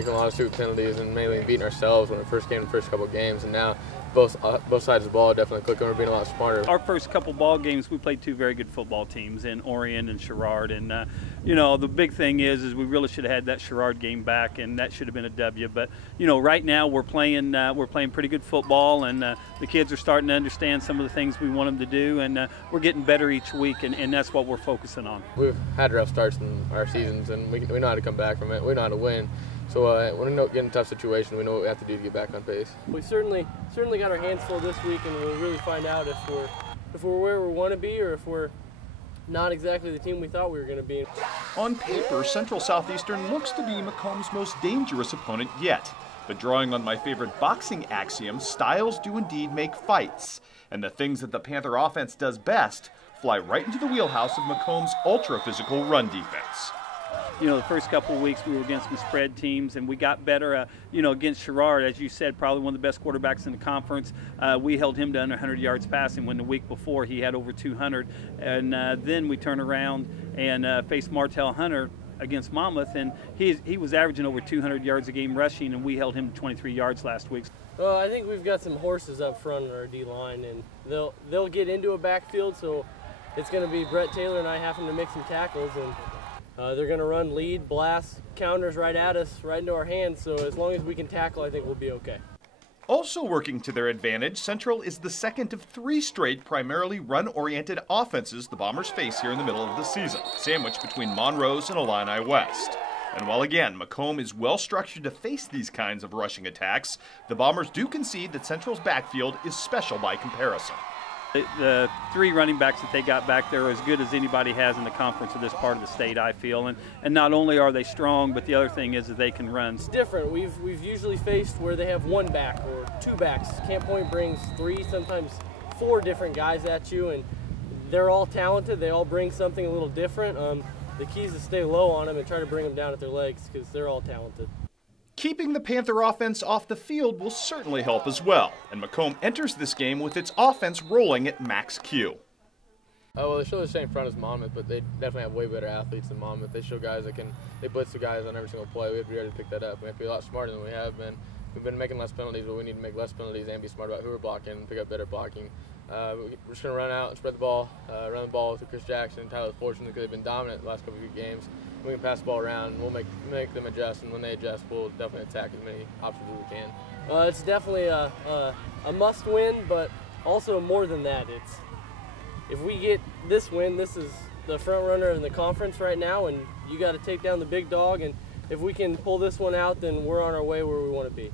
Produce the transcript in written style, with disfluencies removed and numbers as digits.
making a lot of stupid penalties and mainly beating ourselves when it first came the first couple of games, and now both sides of the ball definitely clicking. We're being a lot smarter. Our first couple ball games, we played two very good football teams in Orion and Sherrard, and you know, the big thing is we really should have had that Sherrard game back, and that should have been a W. But you know, right now we're playing pretty good football, and the kids are starting to understand some of the things we want them to do, and we're getting better each week, and that's what we're focusing on. We've had rough starts in our seasons, and we know how to come back from it. We know how to win. So when we get in a tough situation, we know what we have to do to get back on pace. We certainly got our hands full this week, and we'll really find out if we're where we want to be or if we're not exactly the team we thought we were going to be. On paper, Central Southeastern looks to be Macomb's most dangerous opponent yet. But drawing on my favorite boxing axiom, styles do indeed make fights. And the things that the Panther offense does best fly right into the wheelhouse of Macomb's ultra-physical run defense. You know, the first couple of weeks we were against some spread teams, and we got better, you know, against Sherrard, as you said, probably one of the best quarterbacks in the conference. We held him to under 100 yards passing when the week before he had over 200. And then we turned around and faced Martell Hunter against Monmouth, and he was averaging over 200 yards a game rushing, and we held him to 23 yards last week. Well, I think we've got some horses up front in our D-line, and they'll get into a backfield, so it's going to be Brett Taylor and I having to make some tackles, and they're going to run lead, blast, counters right at us, right into our hands, so as long as we can tackle, I think we'll be okay. Also working to their advantage, Central is the second of 3 straight primarily run-oriented offenses the Bombers face here in the middle of the season, sandwiched between Monrose and Illini West. And while again, Macomb is well structured to face these kinds of rushing attacks, the Bombers do concede that Central's backfield is special by comparison. The 3 running backs that they got back there are as good as anybody has in the conference of this part of the state, I feel. And not only are they strong, but the other thing is that they can run. It's different. We've usually faced where they have 1 back or 2 backs. Camp Point brings 3, sometimes 4 different guys at you, and they're all talented. They all bring something a little different. The key is to stay low on them and try to bring them down at their legs because they're all talented. Keeping the Panther offense off the field will certainly help as well, and Macomb enters this game with its offense rolling at max Q. Well, they show the same front as Monmouth, but they definitely have way better athletes than Monmouth. They show guys that they blitz the guys on every single play. We have to be ready to pick that up. We have to be a lot smarter than we have been. We've been making less penalties, but we need to make less penalties and be smart about who we're blocking and pick up better blocking. We're just going to run out and spread the ball, run the ball to Chris Jackson and Tyler Fortune because they've been dominant the last couple of games. We can pass the ball around, and we'll make them adjust, and when they adjust, we'll definitely attack as many options as we can. It's definitely a must-win, but also more than that. If we get this win, this is the front runner in the conference right now, and you got to take down the big dog, and if we can pull this one out, then we're on our way where we want to be.